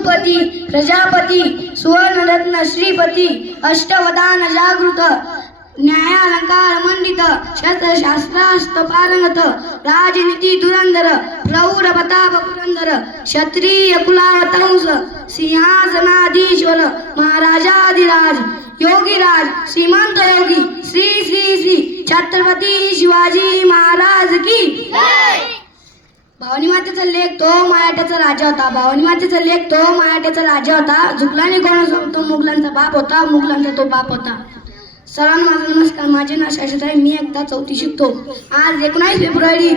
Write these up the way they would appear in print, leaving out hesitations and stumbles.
कुलपती प्रजापती सुवर्णरत्न श्रीपती अष्टवदान जागृत न्यायालंकार मंडित शस्त्रशास्त्रास्त्र पारंगत राजनीती धुरंधर प्रौढ प्रताप पुरंदर क्षत्रिय कुलावतंस सिंहासनाधीश्वर महाराजाधिराज योगीराज श्रीमंत योगी श्री श्री श्री छत्रपती शिवाजी महाराज की भवानी मातेचा लेख तो मराठ्याचा राजा होता. भवानी मातेचा लेख तो मराठ्याचा राजा होता. झुकला नाही कोणा तो मुघलांचा बाप होता. मुघलांचा तो बाप होता. सर्वांना माझा नमस्कार. माझे नाव शाश्वत आहे. मी एकदा चौथी शिकतो. आज 19 फेब्रुवारी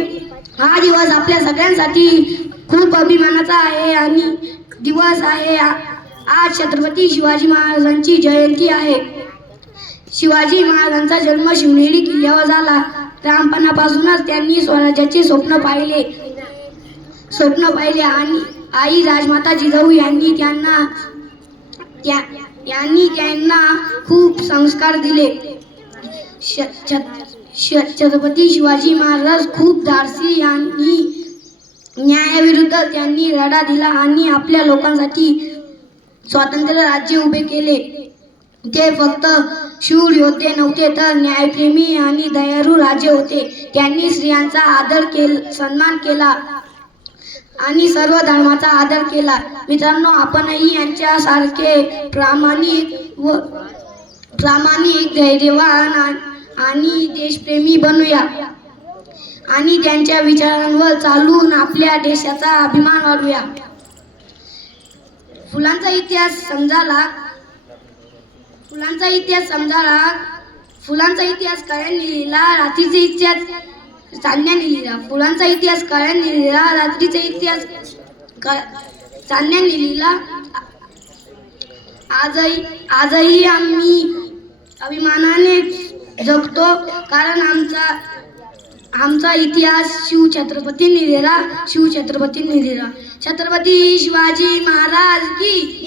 हा दिवस आपल्या सगळ्यांसाठी खूप अभिमानाचा आहे आणि दिवस आहे. आज छत्रपती शिवाजी महाराजांची जयंती आहे. शिवाजी महाराजांचा जन्म शिवनेरी किल्ल्यावर झाला. लहानपणापासूनच त्यांनी स्वराज्याचे स्वप्न पाहिले आणि आई राजमाता जिजाऊ यांनी त्यांना खूप संस्कार दिले. छत्रपती शिवाजी महाराज खूप धाडसी आणि न्यायाविरुद्ध त्यांनी लढा दिला आणि आपल्या लोकांसाठी स्वातंत्र्य राज्य उभे केले. ते फक्त शूर योद्धे नव्हते तर न्यायप्रेमी आणि दयाळू राजे होते. त्यांनी स्त्रियांचा सन्मान केला आणि सर्व धर्माचा आदर केला. मित्रांनो, आपणही यांच्यासारखे प्रामाणिक धैर्यवान आणि देशप्रेमी बनूया आणि त्यांच्या विचारांवर चालून आपल्या देशाचा अभिमान वाढवूया. फुलांचा इतिहास समजायला फुलांचा इतिहास काळ्यांनी लिहिला. रात्रीचा इतिहास चांदण्याने लिहिला. फुलांचा इतिहास काळ्यांनी लिहिला. रात्रीचा इतिहास चांदण्याने लिहिला. आजही आम्ही अभिमानाने जगतो कारण आमचा इतिहास शिवछत्रपतींनी लिहिला. छत्रपती शिवाजी महाराज की